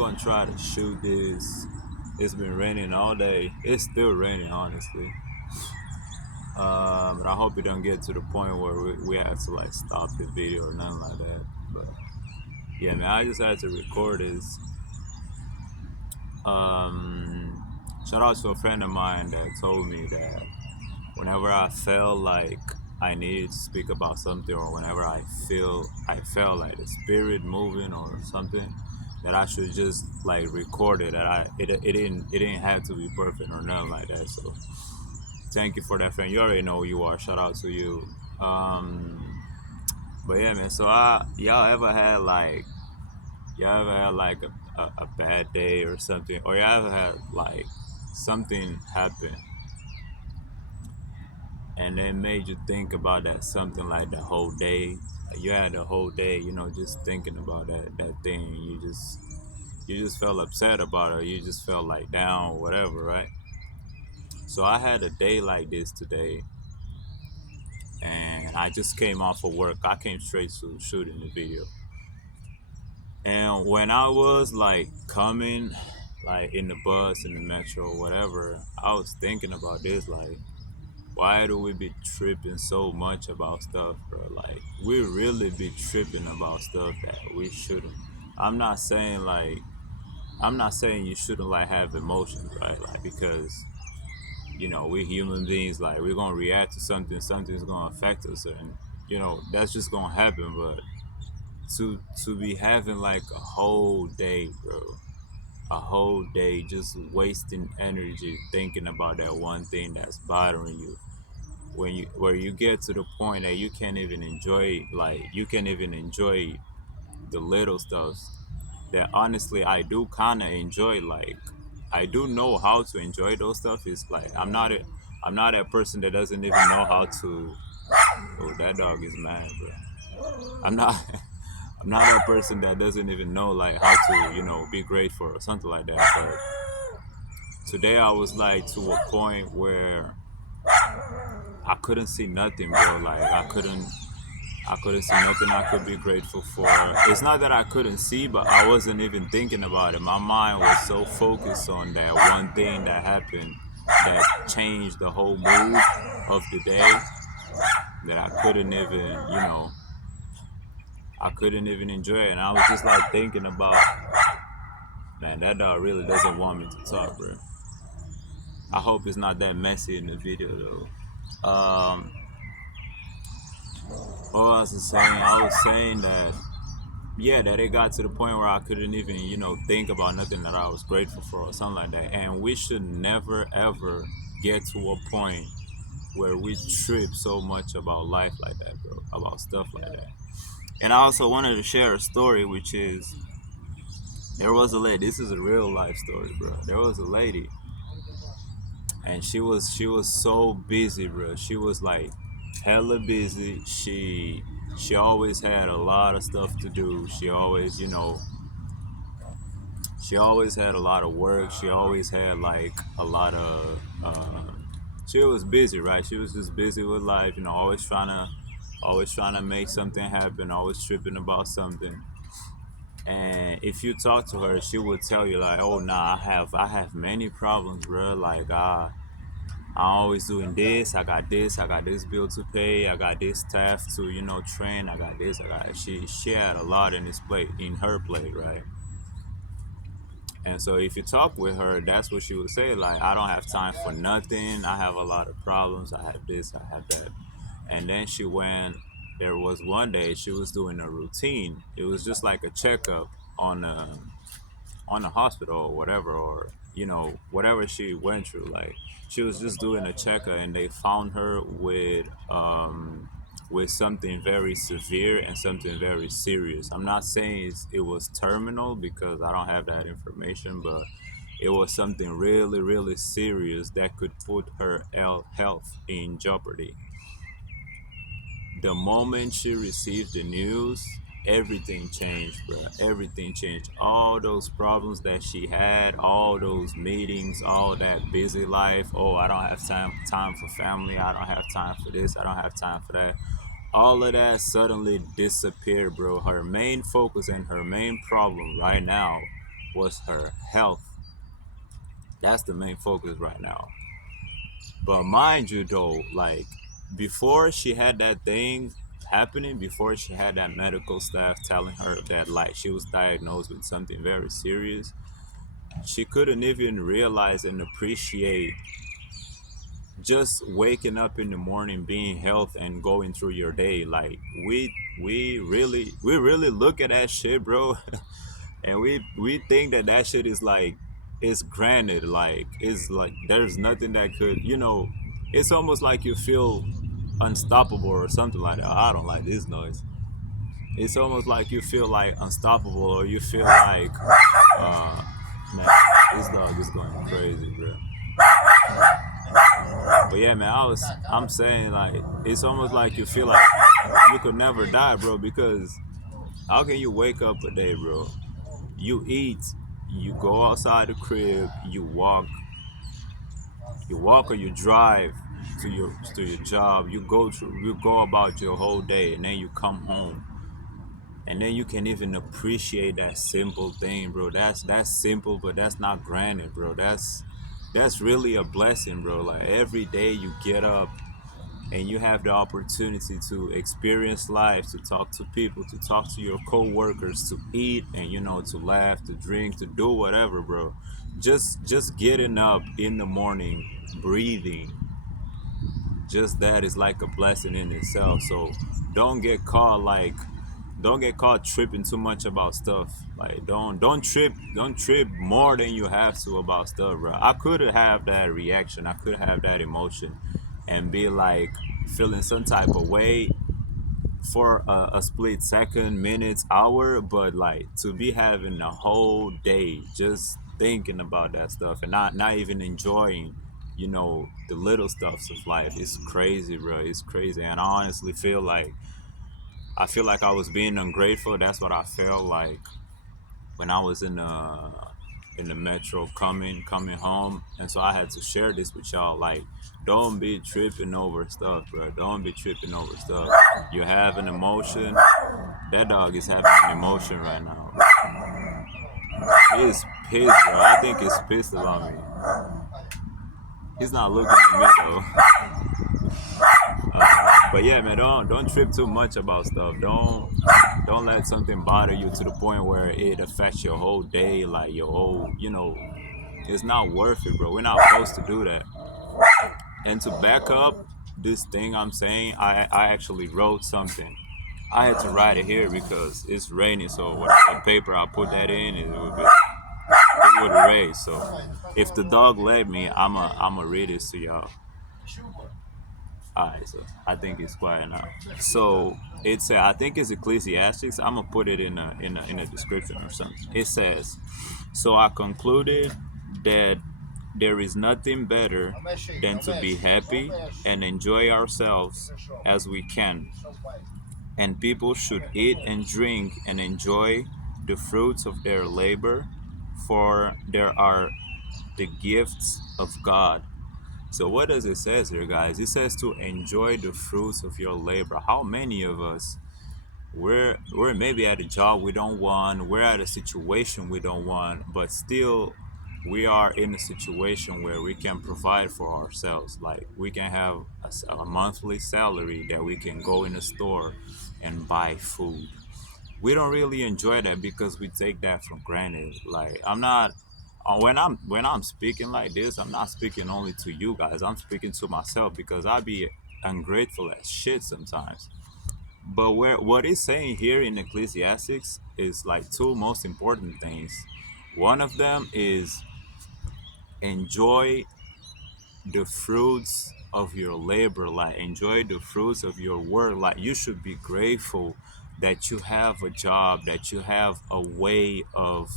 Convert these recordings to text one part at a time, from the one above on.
gonna try to shoot this. It's been raining all day. It's still raining, honestly. But I hope it don't get to the point where we have to like stop the video or nothing like that. But yeah, man, I just had to record this. Um, Shout out to a friend of mine that told me that whenever I feel like I need to speak about something, or whenever I felt like the spirit moving or something, that I should just like record it. That it didn't have to be perfect or nothing like that. So thank you for that, friend. You already know who you are. Shout out to you. Um, but yeah, man. So y'all ever had like a bad day or something, or y'all ever had like something happen and it made you think about that something like the whole day. Like you had the whole day, just thinking about that thing. You just felt upset about it. You just felt like down, or whatever, right? So I had a day like this today, and I just came off of work. I came straight to shooting the video, and when I was like coming, like in the bus, in the metro, or whatever, I was thinking about this, like why do we be tripping so much about stuff, bro? Like, we really be tripping about stuff that we shouldn't. I'm not saying like, I'm not saying you shouldn't like have emotions, right? Like, because we human beings, like we're gonna react to something, something's gonna affect us, and that's just gonna happen. But to be having like a whole day, bro, a whole day just wasting energy thinking about that one thing that's bothering you, where you get to the point that you can't even enjoy the little stuff that honestly I do kind of enjoy. Like, I do know how to enjoy those stuff. It's like I'm not a person that doesn't even know how to. Oh, that dog is mad, bro. I'm not I'm not that person that doesn't even know like how to be grateful or something like that. But today I was like to a point where I couldn't see nothing, bro. Like, I couldn't see nothing I could be grateful for. It's not that I couldn't see, but I wasn't even thinking about it. My mind was so focused on that one thing that happened that changed the whole mood of the day, that I couldn't even enjoy it. And I was just like thinking about, man, that dog really doesn't want me to talk, bro. I hope it's not that messy in the video though. What was I saying? I was saying that, yeah, that it got to the point where I couldn't even, think about nothing that I was grateful for or something like that. And we should never ever get to a point where we trip so much about life like that, bro, about stuff like that. And I also wanted to share a story, which is there was a lady. This is a real life story, bro. There was a lady, and she was so busy, bro. She was like hella busy. She always had a lot of stuff to do. She always had a lot of work. She always had like a lot of. She was busy, right? She was just busy with life, always trying to make something happen, always tripping about something. And if you talk to her, she would tell you like, "Oh, nah, I have many problems, bro. Like, I'm always doing this. I got this bill to pay. I got this staff to train. I got this. I got." She had a lot in her plate, right? And so if you talk with her, that's what she would say. Like, I don't have time for nothing. I have a lot of problems. I have this, I have that. And then there was one day she was doing a routine. It was just like a checkup on on the hospital or whatever, or whatever she went through. Like, she was just doing a checkup, and they found her with something very severe and something very serious. I'm not saying it was terminal because I don't have that information, but it was something really, really serious that could put her health in jeopardy. The moment she received the news, everything changed, bro. Everything changed. All those problems that she had, all those meetings, all that busy life. Oh, I don't have time for family. I don't have time for this. I don't have time for that. All of that suddenly disappeared, bro. Her main focus and her main problem right now was her health. That's the main focus right now. But mind you, though, like before she had that thing happening, before she had that medical staff telling her that like she was diagnosed with something very serious, she couldn't even realize and appreciate just waking up in the morning, being health and going through your day. Like we really look at that shit, bro, and we think that that shit is like it's granted, like it's like there's nothing that could, it's almost like you feel unstoppable or something like that. I don't like this noise. It's almost like you feel like unstoppable, or you feel like uh man, this dog is going crazy, bro. But yeah, man, I'm saying like it's almost like you feel like you could never die, bro, because how can you wake up a day, bro? You eat, you go outside the crib, you walk or you drive to your job, you go about your whole day, and then you come home, and then you can even appreciate that simple thing, bro. That's simple, but that's not granted, bro. That's really a blessing, bro. Like every day you get up and you have the opportunity to experience life, to talk to people, to talk to your co-workers, to eat, and to laugh, to drink, to do whatever, bro. Just getting up in the morning, breathing, just that is like a blessing in itself. So don't get caught like don't get caught tripping too much about stuff. Like don't trip more than you have to about stuff, bro. I could have that reaction, I could have that emotion and be like feeling some type of way for a split second, minutes, hour, but like to be having a whole day just thinking about that stuff and not even enjoying, the little stuffs of life. It's crazy, bro. It's crazy. And I feel like I was being ungrateful. That's what I felt like when I was in the metro coming home. And so I had to share this with y'all. Like, don't be tripping over stuff, bro. Don't be tripping over stuff. You have an emotion. That dog is having an emotion right now. He is pissed, bro. I think he's pissed on me. He's not looking at me though. But yeah, man, don't trip too much about stuff. Don't let something bother you to the point where it affects your whole day, like your whole, it's not worth it, bro. We're not supposed to do that. And to back up this thing I'm saying, I actually wrote something. I had to write it here because it's raining, so whatever paper I put that in, it would erase. So if the dog let me, I'ma read this to y'all. Alright, so I think it's quiet now. So it's I think it's Ecclesiastics. I'm gonna put it in a description or something. It says, "So I concluded that there is nothing better than to be happy and enjoy ourselves as we can, and people should eat and drink and enjoy the fruits of their labor, for there are the gifts of God." So what does it says here, guys? It says to enjoy the fruits of your labor. How many of us we're maybe at a job we don't want, we're at a situation we don't want, but still we are in a situation where we can provide for ourselves. Like we can have a monthly salary that we can go in the store and buy food. We don't really enjoy that because we take that for granted. Like I'm not when I'm speaking like this, I'm not speaking only to you guys. I'm speaking to myself because I be ungrateful as shit sometimes. But what it's saying here in Ecclesiastics is like two most important things. One of them is enjoy the fruits of your labor, like enjoy the fruits of your work. Like you should be grateful that you have a job, that you have a way of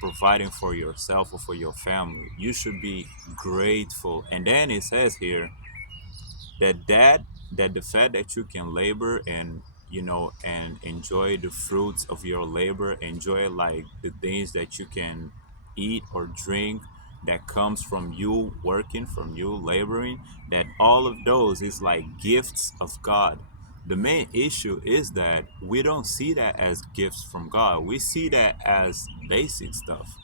providing for yourself or for your family. You should be grateful. And then it says here that the fact that you can labor and enjoy the fruits of your labor, enjoy like the things that you can eat or drink that comes from you working, from you laboring, that all of those is like gifts of God. The main issue is that we don't see that as gifts from God. We see that as basic stuff.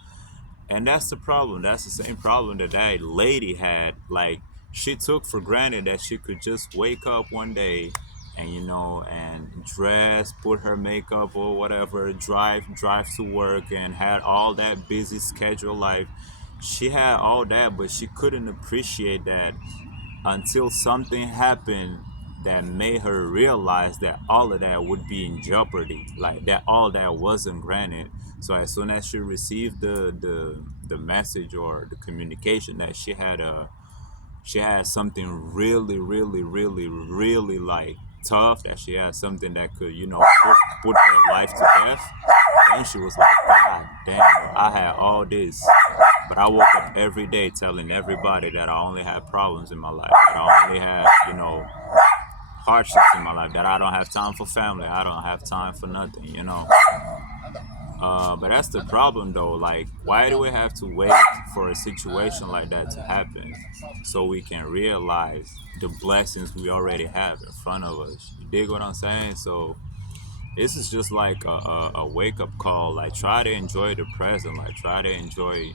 And that's the problem. That's the same problem that that lady had. Like, she took for granted that she could just wake up one day and, and dress, put her makeup or whatever, drive to work, and had all that busy schedule life. She had all that, but she couldn't appreciate that until something happened that made her realize that all of that would be in jeopardy, like that all that wasn't granted. So as soon as she received the message or the communication that she had something really, really, really, really like tough, that she had something that could, put her life to death, then she was like, God damn, I had all this, but I woke up every day telling everybody that I only had problems in my life, that I only had, hardships in my life, that I don't have time for family, I don't have time for nothing. But that's the problem though. Like, why do we have to wait for a situation like that to happen so we can realize the blessings we already have in front of us? You dig what I'm saying? So this is just like a wake up call. Like, try to enjoy the present. Like, try to enjoy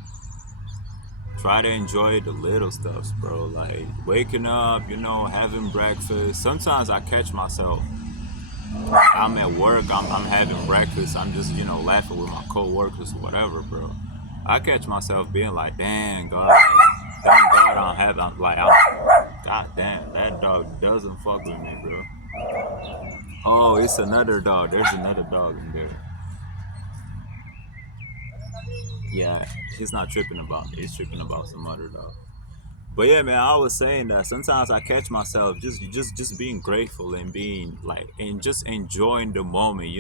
the little stuff, bro. Like waking up, having breakfast. Sometimes I catch myself. I'm at work. I'm having breakfast. I'm just laughing with my coworkers or whatever, bro. I catch myself being like, "Dang God, like, thank God I don't have." God damn, that dog doesn't fuck with me, bro. Oh, it's another dog. There's another dog in there. Yeah, he's not tripping about me. He's tripping about some other dog. But yeah, man, I was saying that sometimes I catch myself just being grateful and being like and just enjoying the moment,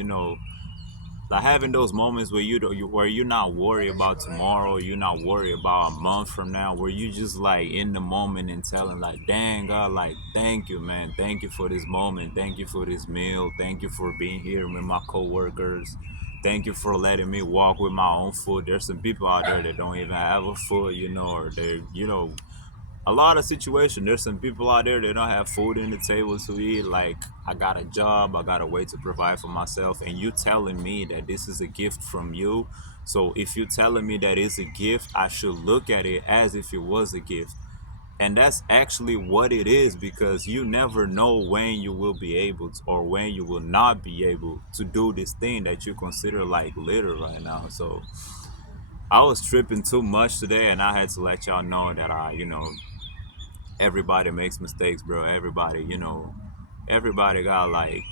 like having those moments where where you're not worried about tomorrow, you're not worried about a month from now, where you just like in the moment and telling like, dang God, like thank you, man, thank you for this moment, thank you for this meal, thank you for being here with my coworkers. Thank you for letting me walk with my own foot. There's some people out there that don't even have a foot, or they're, a lot of situations. There's some people out there that don't have food in the table to eat. Like, I got a job, I got a way to provide for myself, and you telling me that this is a gift from you. So if you're telling me that it's a gift, I should look at it as if it was a gift. And that's actually what it is, because you never know when you will be able to, or when you will not be able to do this thing that you consider like little right now. So I was tripping too much today, and I had to let y'all know that everybody makes mistakes, bro. Everybody got like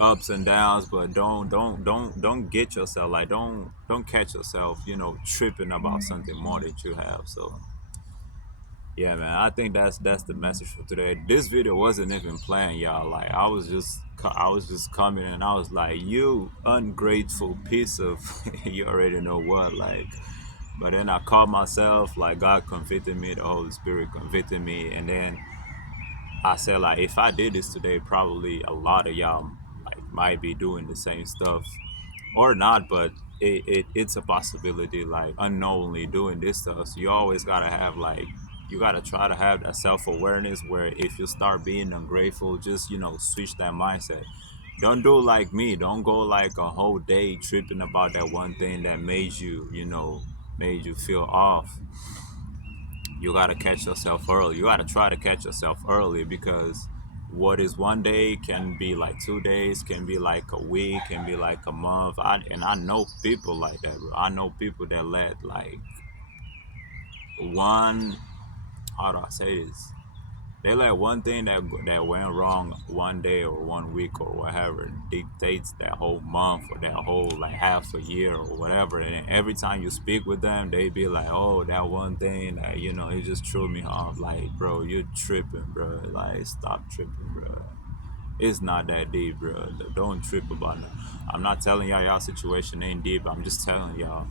ups and downs, but don't get yourself, like, don't catch yourself, tripping about something more that you have. So yeah, man, I think that's the message for today. This video wasn't even planned, y'all. Like, I was just coming and I was like, you ungrateful piece of you already know what, like. But then I caught myself, like God convicted me, the Holy Spirit convicted me, and then I said, like, if I did this today, probably a lot of y'all like might be doing the same stuff or not, but it's a possibility, like unknowingly doing this stuff. So you always gotta have like, you gotta try to have that self-awareness where if you start being ungrateful, just switch that mindset. Don't do like me. Don't go like a whole day tripping about that one thing that made you feel off. You gotta catch yourself early. You gotta try to catch yourself early, because what is one day can be like 2 days, can be like a week, can be like a month. I know people like that, bro. I know people that let like one, how do I say this? They let one thing that went wrong one day or one week or whatever dictates that whole month or that whole like half a year or whatever. And every time you speak with them, they be like, "Oh, that one thing that it just threw me off." Like, bro, you're tripping, bro. Like, stop tripping, bro. It's not that deep, bro. Don't trip about it. I'm not telling y'all situation ain't deep. I'm just telling y'all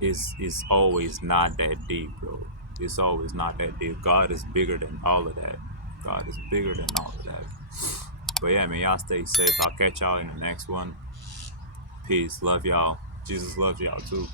it's always not that deep, bro. It's always not that deep. God is bigger than all of that. God is bigger than all of that. But yeah, man, y'all stay safe. I'll catch y'all in the next one. Peace. Love y'all. Jesus loves y'all too.